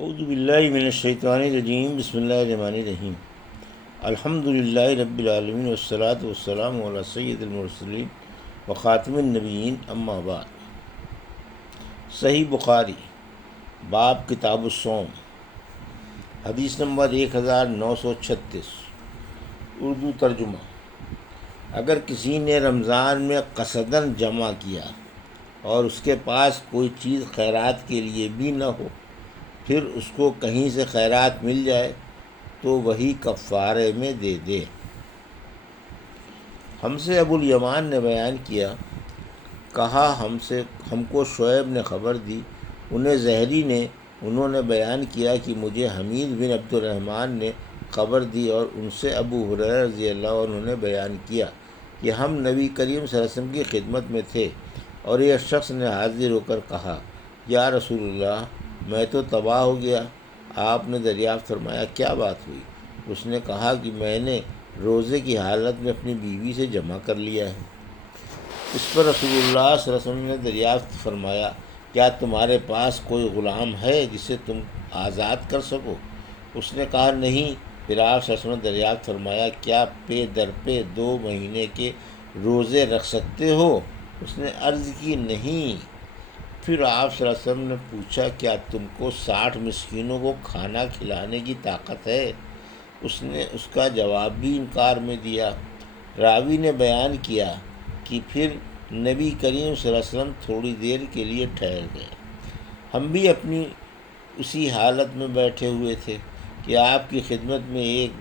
اعوذ باللہ من الشیطان الرجیم بسم اللہ الرحمن الرحیم الحمد للہ رب العالمین والصلاة والسلام علی سید المرسلین وخاتم النبیین اما بعد۔ صحیح بخاری باب کتاب الصوم، حدیث نمبر 1936، اردو ترجمہ۔ اگر کسی نے رمضان میں قصداً جمع کیا اور اس کے پاس کوئی چیز خیرات کے لیے بھی نہ ہو، پھر اس کو کہیں سے خیرات مل جائے تو وہی کفارے میں دے دے۔ ہم سے ابو الیمان نے بیان کیا، کہا ہم کو شعیب نے خبر دی، انہوں نے بیان کیا کہ مجھے حمید بن عبد الرحمن نے خبر دی، اور ان سے ابو ہریرہ رضی اللہ عنہ نے بیان کیا کہ ہم نبی کریم صلی اللہ علیہ وسلم کی خدمت میں تھے، اور ایک شخص نے حاضر ہو کر کہا، یا رسول اللہ، میں تو تباہ ہو گیا۔ آپ نے دریافت فرمایا، کیا بات ہوئی؟ اس نے کہا کہ میں نے روزے کی حالت میں اپنی بیوی سے جمع کر لیا ہے۔ اس پر رسول اللہ صلی اللہ علیہ وسلم نے دریافت فرمایا، کیا تمہارے پاس کوئی غلام ہے جسے تم آزاد کر سکو؟ اس نے کہا نہیں۔ پھر آپ صلی اللہ علیہ وسلم نے دریافت فرمایا، کیا پے در پہ 2 مہینے کے روزے رکھ سکتے ہو؟ اس نے عرض کی نہیں۔ پھر آپ صلی اللہ علیہ وسلم نے پوچھا، کیا تم کو 60 مسکینوں کو کھانا کھلانے کی طاقت ہے؟ اس نے اس کا جواب بھی انکار میں دیا۔ راوی نے بیان کیا کہ پھر نبی کریم صلی اللہ علیہ وسلم تھوڑی دیر کے لیے ٹھہر گئے۔ ہم بھی اپنی اسی حالت میں بیٹھے ہوئے تھے کہ آپ کی خدمت میں ایک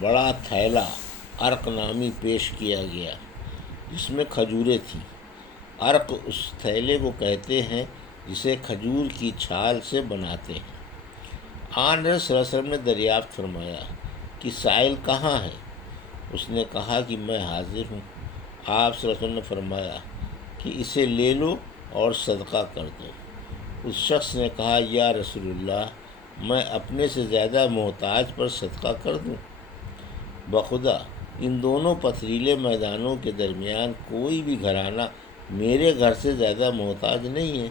بڑا تھیلا عرق نامی پیش کیا گیا، جس میں کھجوریں تھیں۔ عرق اس تھیلے کو کہتے ہیں جسے کھجور کی چھال سے بناتے ہیں۔ آن صلی اللہ علیہ وسلم نے دریافت فرمایا کہ سائل کہاں ہے؟ اس نے کہا کہ میں حاضر ہوں۔ آپ صلی اللہ علیہ وسلم نے فرمایا کہ اسے لے لو اور صدقہ کر دو۔ اس شخص نے کہا، یا رسول اللہ، میں اپنے سے زیادہ محتاج پر صدقہ کر دوں؟ بخدا ان دونوں پتھریلے میدانوں کے درمیان کوئی بھی گھرانہ میرے گھر سے زیادہ محتاج نہیں ہے۔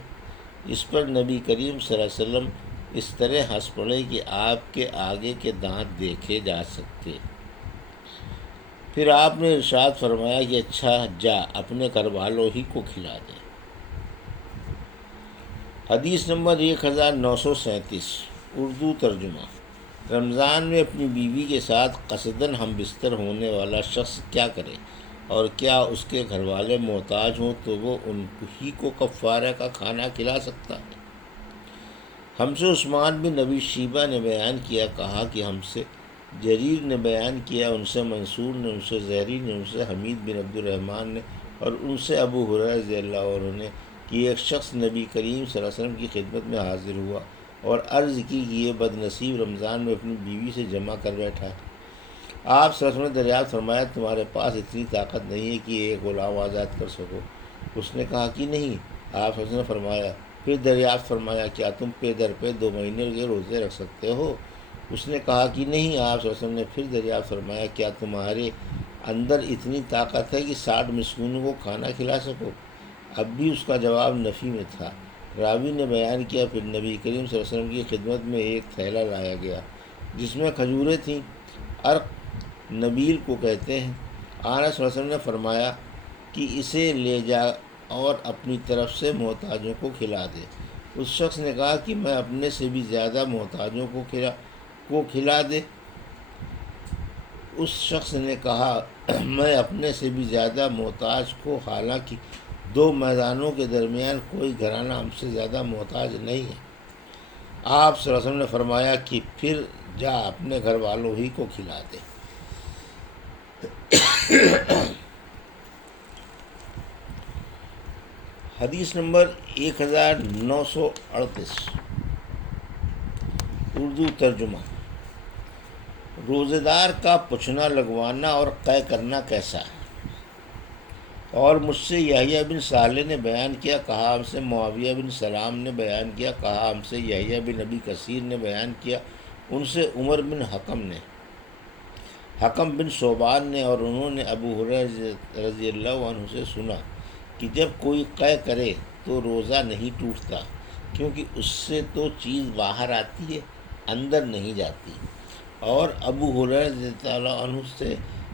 اس پر نبی کریم صلی اللہ علیہ وسلم اس طرح ہنس پڑے کہ آپ کے آگے کے دانت دیکھے جا سکتے۔ پھر آپ نے ارشاد فرمایا کہ اچھا جا اپنے گھر والوں ہی کو کھلا دے۔ حدیث نمبر 1937، اردو ترجمہ۔ رمضان میں اپنی بیوی کے ساتھ قصداً ہم بستر ہونے والا شخص کیا کرے، اور کیا اس کے گھر والے محتاج ہوں تو وہ ان ہی کو کفارہ کا کھانا کھلا سکتا ہے؟ ہم سے عثمان بن نبی شیبہ نے بیان کیا، کہا کہ ہم سے جریر نے بیان کیا، ان سے منصور نے، ان سے زہری نے، ان سے حمید بن عبد الرحمن نے، اور ان سے ابو ہریرہ رضی اللہ عنہ نے کہ ایک شخص نبی کریم صلی اللہ علیہ وسلم کی خدمت میں حاضر ہوا اور عرض کی کہ یہ بد نصیب رمضان میں اپنی بیوی سے جمع کر بیٹھا ہے۔ آپ صلی اللہ علیہ وسلم نے دریافت فرمایا، تمہارے پاس اتنی طاقت نہیں ہے کہ ایک غلام آزاد کر سکو؟ اس نے کہا کہ نہیں۔ آپ صلی اللہ علیہ وسلم نے فرمایا، پھر دریافت فرمایا، کیا تم پے در پہ 2 مہینے کے روزے رکھ سکتے ہو؟ اس نے کہا کہ نہیں۔ آپ صلی اللہ علیہ وسلم نے پھر دریافت فرمایا، کیا تمہارے اندر اتنی طاقت ہے کہ 60 مسکینوں کو کھانا کھلا سکو؟ اب بھی اس کا جواب نفی میں تھا۔ راوی نے بیان کیا، پھر نبی کریم صلی اللہ علیہ وسلم کی خدمت میں ایک تھیلا لایا گیا جس میں کھجوریں تھیں، عرق نبیل کو کہتے ہیں۔ آن صلی اللہ علیہ وسلم نے فرمایا کہ اسے لے جا اور اپنی طرف سے محتاجوں کو کھلا دے۔ اس شخص نے کہا کہ میں اپنے سے بھی زیادہ محتاجوں کو کھلا دے۔ اس شخص نے کہا، میں اپنے سے بھی زیادہ محتاج کو، حالانکہ 2 میدانوں کے درمیان کوئی گھرانہ ہم سے زیادہ محتاج نہیں ہے۔ آپ صلی اللہ علیہ وسلم نے فرمایا کہ پھر جا اپنے گھر والوں ہی کو کھلا دے۔ حدیث نمبر 1938، اردو ترجمہ۔ روزے دار کا پوچھنا لگوانا اور قے کرنا کیسا ہے؟ اور مجھ سے یحییٰ بن صالح نے بیان کیا، کہا ہم سے معاویہ بن سلام نے بیان کیا، کہا ہم سے یحییٰ بن ابی کثیر نے بیان کیا، ان سے عمر بن حکم بن صوبان نے، اور انہوں نے ابو ہریرہ رضی اللہ عنہ سے سنا کہ جب کوئی قے کرے تو روزہ نہیں ٹوٹتا، کیونکہ اس سے تو چیز باہر آتی ہے، اندر نہیں جاتی۔ اور ابو ہریرہ رضی اللہ تعالیٰ عنہ سے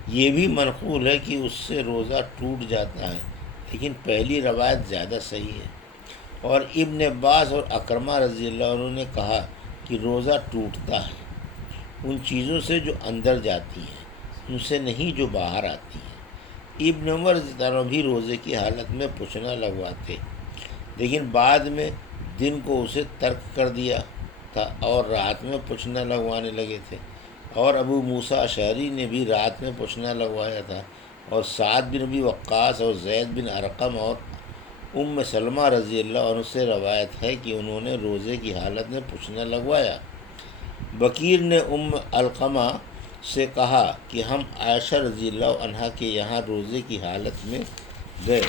یہ بھی منقول ہے کہ اس سے روزہ ٹوٹ جاتا ہے، لیکن پہلی روایت زیادہ صحیح ہے۔ اور ابن عباس اور اکرمہ رضی اللہ عنہ نے کہا کہ روزہ ٹوٹتا ہے ان چیزوں سے جو اندر جاتی ہیں، ان سے نہیں جو باہر آتی ہیں۔ ابن عمر رضی اللہ عنہ بھی روزے کی حالت میں پوچھنا لگواتے، لیکن بعد میں دن کو اسے ترک کر دیا تھا اور رات میں پوچھنا لگوانے لگے تھے۔ اور ابو موسیٰ اشعری نے بھی رات میں پوچھنا لگوایا تھا، اور سعد بن ابی وقاص اور زید بن ارقم اور ام سلمہ رضی اللہ عنہ سے روایت ہے کہ انہوں نے روزے کی حالت میں پوچھنا لگوایا۔ بکیر نے ام علقمہ سے کہا کہ ہم عائشہ رضی اللہ عنہا کے یہاں روزے کی حالت میں گئے،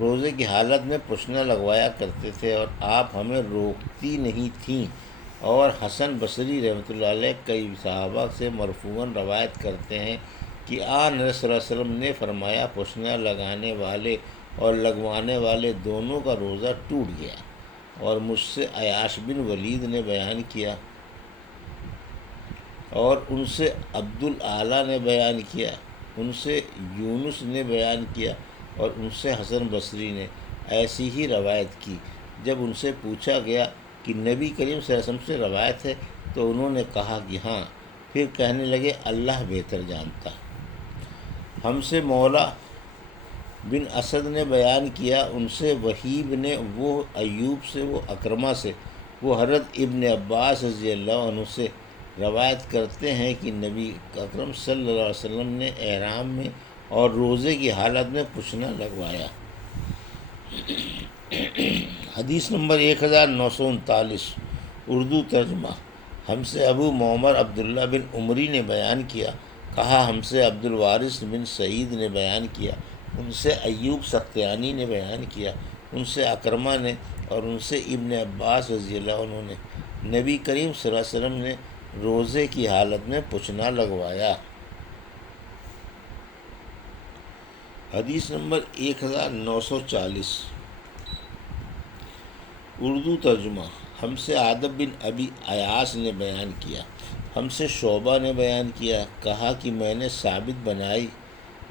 روزے کی حالت میں پوچھنا لگوایا کرتے تھے اور آپ ہمیں روکتی نہیں تھیں۔ اور حسن بصری رحمۃ اللہ علیہ کئی صحابہ سے مرفوعاً روایت کرتے ہیں کہ آن صلی اللہ علیہ وسلم نے فرمایا، پوچھنا لگانے والے اور لگوانے والے دونوں کا روزہ ٹوٹ گیا۔ اور مجھ سے عیاش بن ولید نے بیان کیا، اور ان سے عبد الاعلیٰ نے بیان کیا، ان سے یونس نے بیان کیا، اور ان سے حسن بصری نے ایسی ہی روایت کی۔ جب ان سے پوچھا گیا کہ نبی کریم صلی اللہ علیہ وسلم سے روایت ہے تو انہوں نے کہا کہ ہاں۔ پھر کہنے لگے اللہ بہتر جانتا۔ ہم سے مولا بن اسد نے بیان کیا، ان سے وہیب نے، وہ ایوب سے، وہ اکرمہ سے، وہ حضرت ابن عباس رضی اللہ عنہ سے روایت کرتے ہیں کہ نبی اکرم صلی اللہ علیہ وسلم نے احرام میں اور روزے کی حالت میں پوچھنا لگوایا۔ حدیث نمبر 1939 اردو ترجمہ۔ ہم سے ابو معمر عبداللہ بن عمری نے بیان کیا، کہا ہم سے عبد الوارث بن سعید نے بیان کیا، ان سے ایوب سختیانی نے بیان کیا، ان سے اکرمہ نے، اور ان سے ابن عباس رضی اللہ عنہ نے، نبی کریم صلی اللہ علیہ وسلم نے روزے کی حالت میں پوچھنا لگوایا۔ حدیث نمبر 1940 اردو ترجمہ۔ ہم سے عادب بن ابی ایاس نے بیان کیا، ہم سے شعبہ نے بیان کیا، کہا کہ میں نے ثابت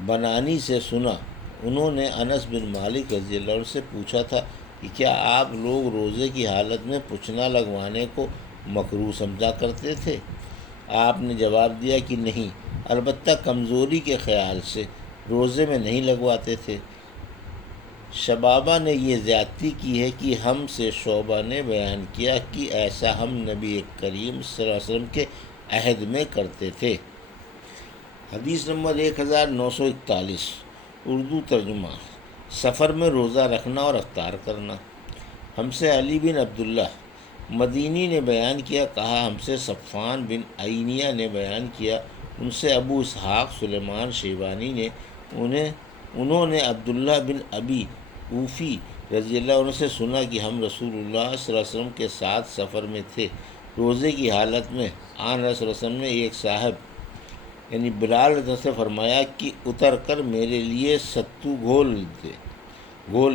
بنانی سے سنا، انہوں نے انس بن مالک رضی اللہ عنہ سے پوچھا تھا کہ کیا آپ لوگ روزے کی حالت میں پوچھنا لگوانے کو مکروہ سمجھا کرتے تھے؟ آپ نے جواب دیا کہ نہیں، البتہ کمزوری کے خیال سے روزے میں نہیں لگواتے تھے۔ شبابہ نے یہ زیادتی کی ہے کہ ہم سے شعبہ نے بیان کیا کہ ایسا ہم نبی کریم صلی اللہ علیہ وسلم کے عہد میں کرتے تھے۔ حدیث نمبر 1941 اردو ترجمہ۔ سفر میں روزہ رکھنا اور افطار کرنا۔ ہم سے علی بن عبداللہ مدینی نے بیان کیا، کہا ہم سے صفوان بن عینیہ نے بیان کیا، ان سے ابو اسحاق سلیمان شیبانی نے، انہوں نے عبداللہ بن ابی اوفی رضی اللہ عنہ سے سنا کہ ہم رسول اللہ صلی اللہ علیہ وسلم کے ساتھ سفر میں تھے، روزے کی حالت میں آن رسول اللہ صلی اللہ علیہ وسلم نے ایک صاحب یعنی بلال رضی اللہ عنہ سے فرمایا کہ اتر کر میرے لیے ستو گھول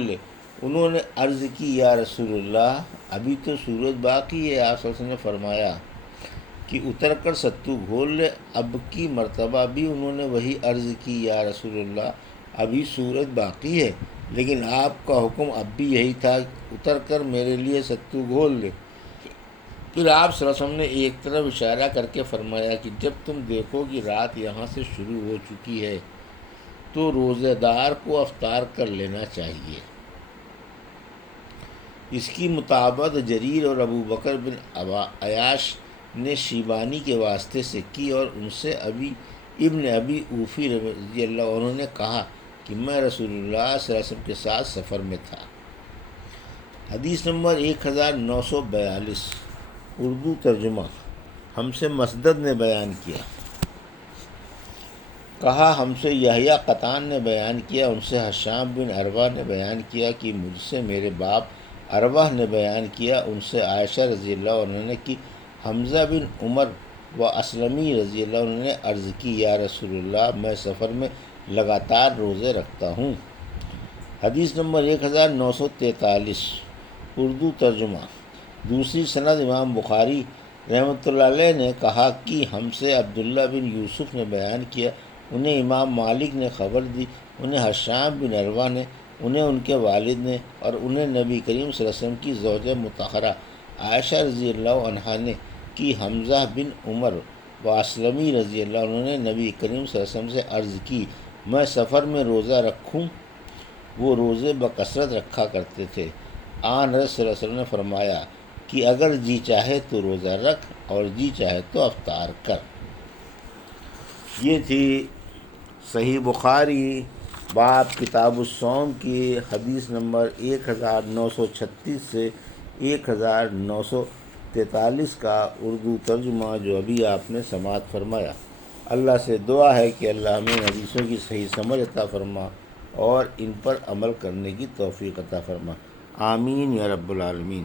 لے۔ انہوں نے عرض کی یا رسول اللہ، ابھی تو سورج باقی ہے۔ آپ صلی اللہ علیہ وسلم نے فرمایا کہ اتر کر ستو گھول لے۔ اب کی مرتبہ بھی انہوں نے وہی عرض کی یا رسول اللہ، ابھی سورج باقی ہے، لیکن آپ کا حکم اب بھی یہی تھا، اتر کر میرے لیے ستو گھول لے۔ پھر آپ صلی اللہ علیہ وسلم نے ایک طرف اشارہ کر کے فرمایا کہ جب تم دیکھو کہ رات یہاں سے شروع ہو چکی ہے تو روزہ دار کو افطار کر لینا چاہیے۔ اس کی مطابقت جریر اور ابو بکر بن عیاش نے شیبانی کے واسطے سے کی، اور ان سے ابن ابی اوفی رضی اللہ عنہ نے کہا کہ میں رسول اللہ صلی اللہ علیہ وسلم کے ساتھ سفر میں تھا۔ حدیث نمبر 1942 اردو ترجمہ۔ ہم سے مسدد نے بیان کیا، کہا ہم سے یحییٰ قطان نے بیان کیا، ان سے ہشام بن عروہ نے بیان کیا کہ مجھ سے میرے باپ عروہ نے بیان کیا، ان سے عائشہ رضی اللہ عنہ نے کہ حمزہ بن عمر و اسلمی رضی اللہ عنہ نے عرض کی یا رسول اللہ، میں سفر میں لگاتار روزے رکھتا ہوں۔ حدیث نمبر 1943 اردو ترجمہ۔ دوسری سند امام بخاری رحمۃ اللہ علیہ نے کہا کہ ہم سے عبداللہ بن یوسف نے بیان کیا، انہیں امام مالک نے خبر دی، انہیں حشام بن عروہ نے، انہیں ان کے والد نے، اور انہیں نبی کریم صلی اللہ علیہ وسلم کی زوجہ مطہرہ عائشہ رضی اللہ عنہا نے کہ حمزہ بن عمر واسلمی رضی اللہ عنہ نے نبی کریم صلی اللہ علیہ وسلم سے عرض کی، میں سفر میں روزہ رکھوں؟ وہ روزے بکثرت رکھا کرتے تھے۔ آن حضرت صلی اللہ علیہ وسلم نے فرمایا کہ اگر جی چاہے تو روزہ رکھ اور جی چاہے تو افطار کر۔ یہ تھی صحیح بخاری باب کتاب الصوم کی حدیث نمبر 1936 سے 1943 کا اردو ترجمہ جو ابھی آپ نے سماعت فرمایا۔ اللہ سے دعا ہے کہ اللہ ہمیں حدیثوں کی صحیح سمجھ عطا فرما اور ان پر عمل کرنے کی توفیق عطا فرما، آمین یا رب العالمین۔